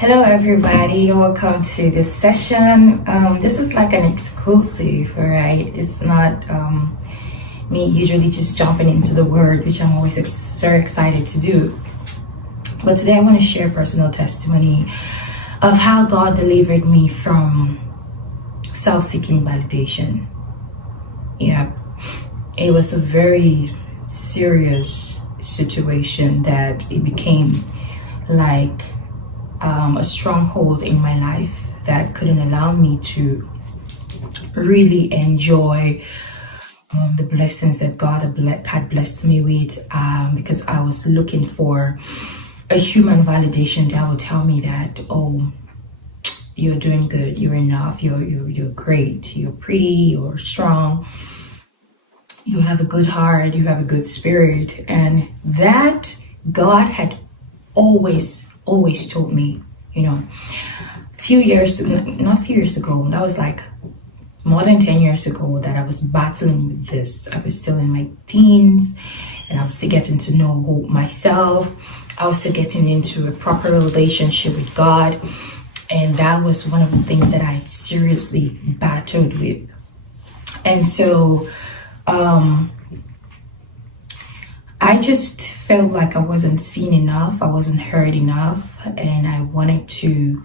Hello, everybody. Welcome to this session. This is like an exclusive, right? It's not me usually just jumping into the word, which I'm always very excited to do. But today I want to share personal testimony of how God delivered me from self-seeking validation. Yeah, it was a very serious situation that it became like a stronghold in my life that couldn't allow me to really enjoy the blessings that God had blessed me with, because I was looking for a human validation that would tell me that, oh, you're doing good, you're enough, you're great, you're pretty, you're strong, you have a good heart, you have a good spirit. And that God had always told me, not a few years ago, that was like more than 10 years ago, that I was battling with this. I was still in my teens and I was still getting to know myself. I was still getting into a proper relationship with God. And that was one of the things that I seriously battled with. And so I just felt like I wasn't seen enough, I wasn't heard enough, and I wanted to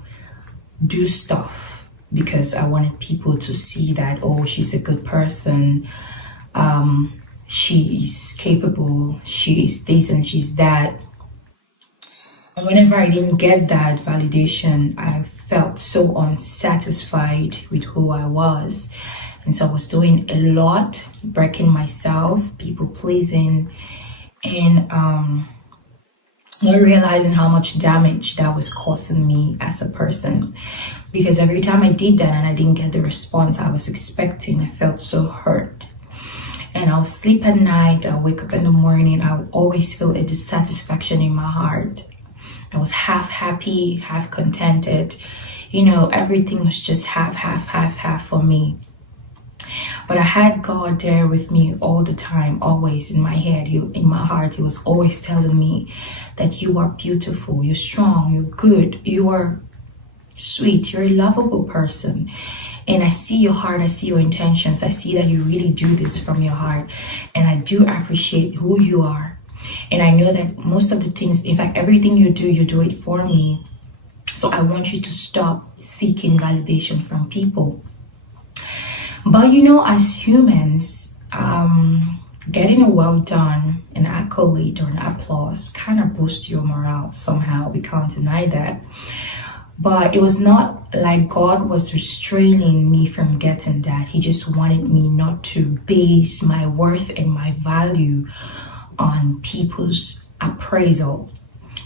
do stuff because I wanted people to see that, oh, she's a good person, she is capable, she is this and she's that. And whenever I didn't get that validation, I felt so unsatisfied with who I was. And so I was doing a lot, breaking myself, people pleasing, and not realizing how much damage that was causing me as a person. Because every time I did that and I didn't get the response I was expecting, I felt so hurt. And I'll sleep at night, I'll wake up in the morning, I'll always feel a dissatisfaction in my heart. I was half happy, half contented. Everything was just half for me. But I had God there with me all the time, always in my head, in my heart. He was always telling me that you are beautiful, you're strong, you're good, you are sweet, you're a lovable person. And I see your heart, I see your intentions, I see that you really do this from your heart. And I do appreciate who you are. And I know that most of the things, in fact, everything you do it for me. So I want you to stop seeking validation from people. But as humans, getting a well done, an accolade or an applause kind of boosts your morale somehow. We can't deny that. But it was not like God was restraining me from getting that. He just wanted me not to base my worth and my value on people's appraisal.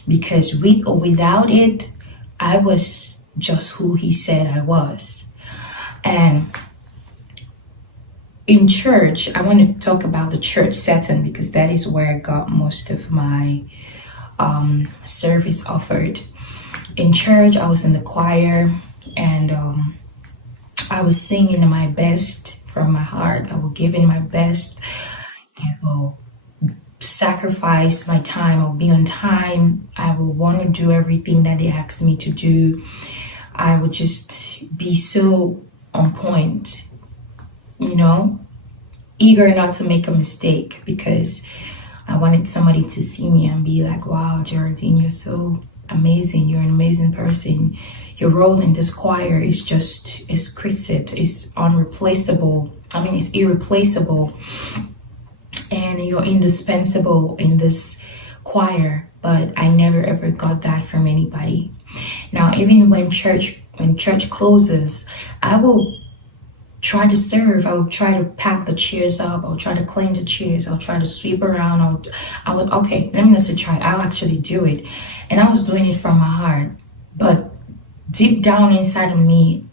Because with or without it, I was just who He said I was. And in church, I want to talk about the church setting because that is where I got most of my service offered. In church, I was in the choir and I was singing my best from my heart. I was giving my best. I will sacrifice my time. I'll be on time. I will want to do everything that they ask me to do. I would just be so on point. Eager not to make a mistake because I wanted somebody to see me and be like, wow, Geraldine, you're so amazing. You're an amazing person. Your role in this choir is exquisite. It's unreplaceable. It's irreplaceable. And you're indispensable in this choir. But I never ever got that from anybody. Now, even when church closes, I will try to serve. I would try to pack the chairs up. I'll try to clean the chairs. I'll try to sweep around. Okay, let me not say try. I'll actually do it. And I was doing it from my heart. But deep down inside of me,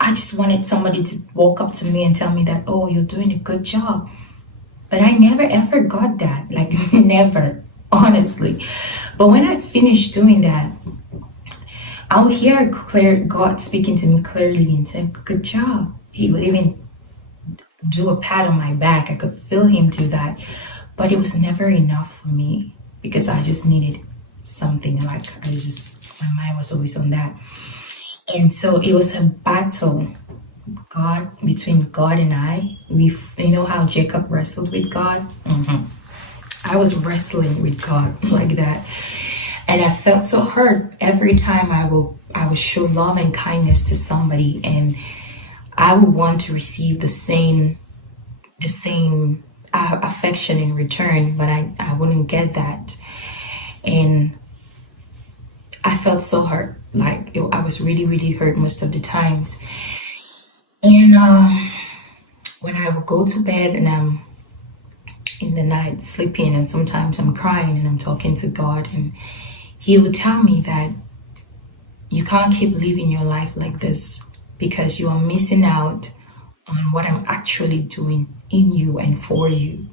I just wanted somebody to walk up to me and tell me that, oh, you're doing a good job. But I never ever got that. Like, never, honestly. But when I finished doing that, I'll hear God speaking to me clearly and say, good job. He would even do a pat on my back. I could feel Him do that. But it was never enough for me because I just needed something. Like, I just My mind was always on that. And so it was a battle, between God and I. You know how Jacob wrestled with God? I was wrestling with God like that. And I felt so hurt every time I would show love and kindness to somebody, and I would want to receive the same affection in return, but I wouldn't get that. And I felt so hurt. I was really, really hurt most of the times. And when I would go to bed and I'm in the night sleeping, and sometimes I'm crying and I'm talking to God, and He would tell me that you can't keep living your life like this, because you are missing out on what I'm actually doing in you and for you.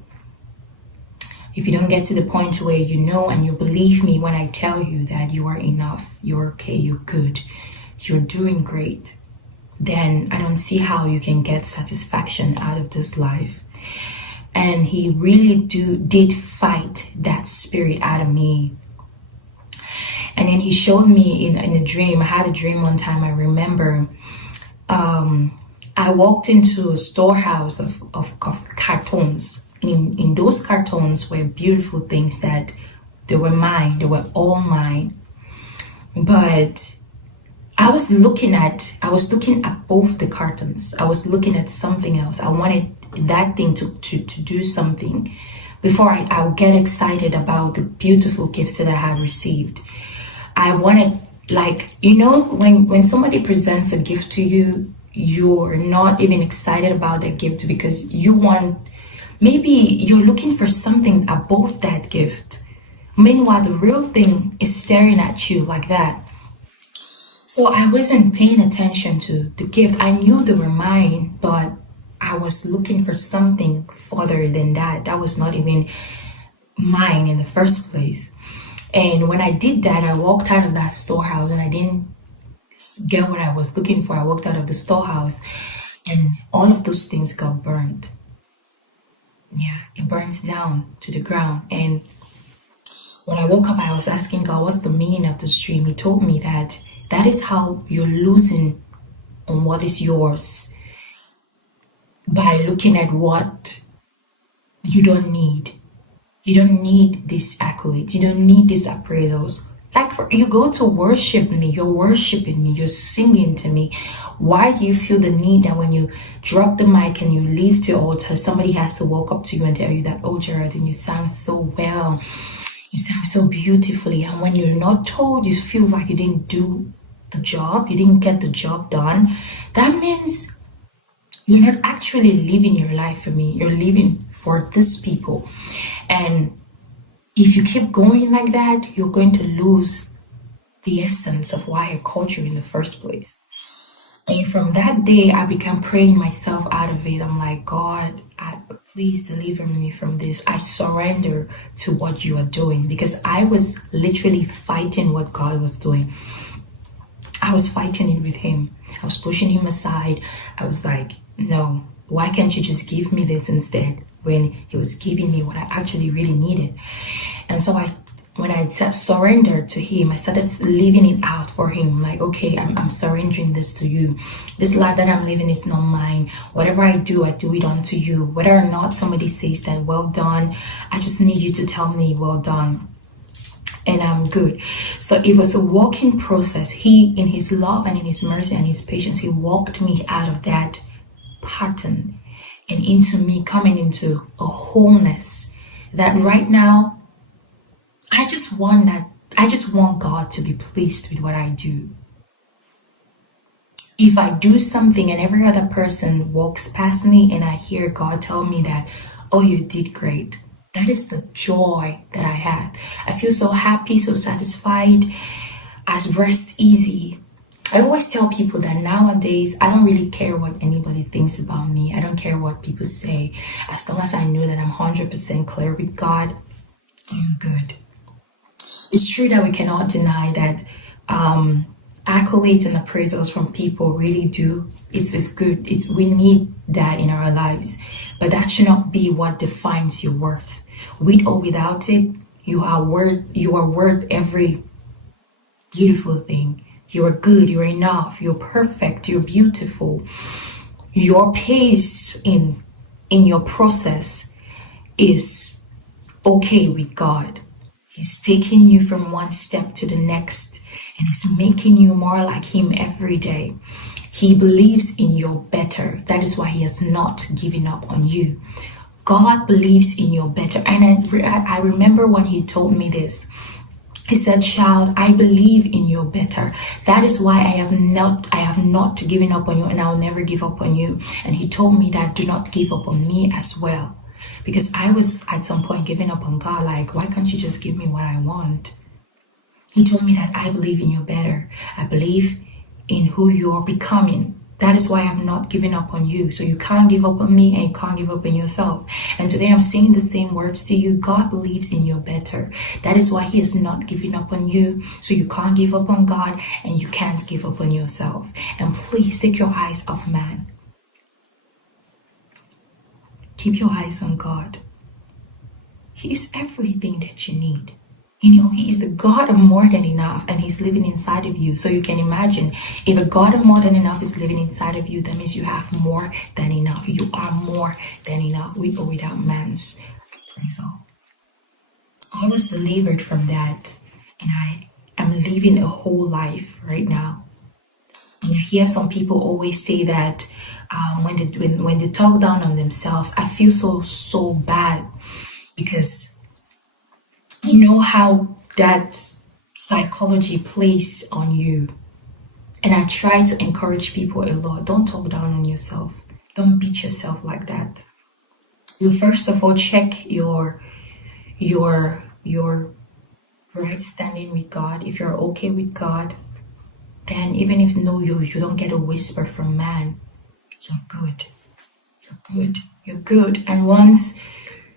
If you don't get to the point where you know and you believe me when I tell you that you are enough, you're okay, you're good, you're doing great, then I don't see how you can get satisfaction out of this life. And He really did fight that spirit out of me. And then He showed me in a dream. I had a dream one time, I remember. I walked into a storehouse of cartons. In those cartons were beautiful things that they were mine. They were all mine. But I was looking at both the cartons. I was looking at something else. I wanted that thing to do something before I would get excited about the beautiful gifts that I had received. I wanted, when somebody presents a gift to you, you're not even excited about that gift because maybe you're looking for something above that gift. Meanwhile, the real thing is staring at you like that. So I wasn't paying attention to the gift. I knew they were mine, but I was looking for something further than that. That was not even mine in the first place. And when I did that, I walked out of that storehouse and I didn't get what I was looking for. I walked out of the storehouse and all of those things got burned. Yeah, it burns down to the ground. And when I woke up, I was asking God, what's the meaning of this dream? He told me that is how you're losing on what is yours, by looking at what you don't need. You don't need these accolades. You don't need these appraisals. You go to worship me, you're worshiping me, you're singing to me. Why do you feel the need that when you drop the mic and you leave the altar, somebody has to walk up to you and tell you that, oh, Geraldine, you sang so well. You sang so beautifully. And when you're not told, you feel like you didn't do the job, you didn't get the job done. That means you're not actually living your life for me. You're living for these people. And if you keep going like that, you're going to lose the essence of why I called you in the first place. And from that day, I began praying myself out of it. I'm like, God, please deliver me from this. I surrender to what you are doing, because I was literally fighting what God was doing. I was fighting it with Him. I was pushing Him aside. I was like, no, why can't you just give me this instead, when He was giving me what I actually really needed? And so when I surrendered to Him, I started living it out for Him. I'm like, okay, I'm surrendering this to you. This life that I'm living is not mine. Whatever I do it unto you. Whether or not somebody says that, well done, I just need you to tell me, well done, and I'm good. So it was a walking process. He, in His love and in His mercy and His patience, He walked me out of that pattern and into me coming into a wholeness that right now, I just want God to be pleased with what I do. If I do something and every other person walks past me and I hear God tell me that, oh, you did great, that is the joy that I have. I feel so happy, so satisfied, as rest easy. I always tell people that nowadays, I don't really care what anybody thinks about me. I don't care what people say. As long as I know that I'm 100% clear with God, I'm good. It's true that we cannot deny that accolades and appraisals from people really do. It's good. We need that in our lives. But that should not be what defines your worth. With or without it, you are worth every beautiful thing. You're good, you're enough, you're perfect, you're beautiful. Your pace in your process is okay with God. He's taking you from one step to the next and he's making you more like him every day. He believes in your better. That is why he has not given up on you. God believes in your better. And I remember when he told me this. He said, child, I believe in your better. That is why I have not given up on you, and I'll never give up on you. And he told me that do not give up on me as well. Because I was at some point giving up on God, like, why can't you just give me what I want? He told me that I believe in you better. I believe in who you are becoming. That is why I have not given up on you. So you can't give up on me and you can't give up on yourself. And today I'm saying the same words to you. God believes in your better. That is why he has not given up on you. So you can't give up on God and you can't give up on yourself. And please take your eyes off man. Keep your eyes on God. He is everything that you need. You know, he is the God of more than enough and he's living inside of you. So you can imagine if a God of more than enough is living inside of you, that means you have more than enough. You are more than enough with or without man's appraisal. I was delivered from that and I am living a whole life right now. And I hear some people always say that when they talk down on themselves, I feel so bad because I know how that psychology plays on you. And I try to encourage people a lot. Don't talk down on yourself. Don't beat yourself like that. You first of all check your right standing with God. If you're okay with God, then even if you don't get a whisper from man, you're good. You're good. You're good. And once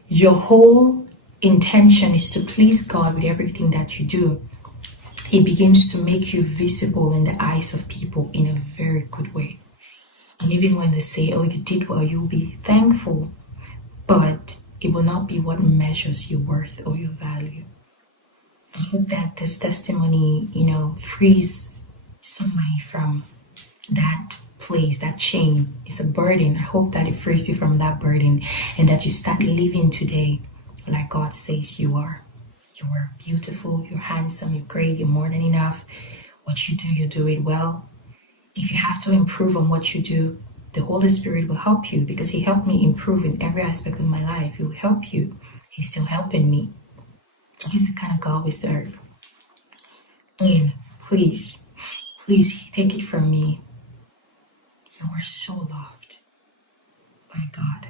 your whole intention is to please God with everything that you do, he begins to make you visible in the eyes of people in a very good way. And even when they say, oh, you did well, you'll be thankful, but it will not be what measures your worth or your value. I hope that this testimony, frees somebody from that place, that chain. It's a burden. I hope that it frees you from that burden and that you start living today like God says you are. You are beautiful, you're handsome, you're great, you're more than enough. What you do it well. If you have to improve on what you do, the Holy Spirit will help you because he helped me improve in every aspect of my life. He will help you. He's still helping me. He's the kind of God we serve. And please take it from me. You are so loved by God.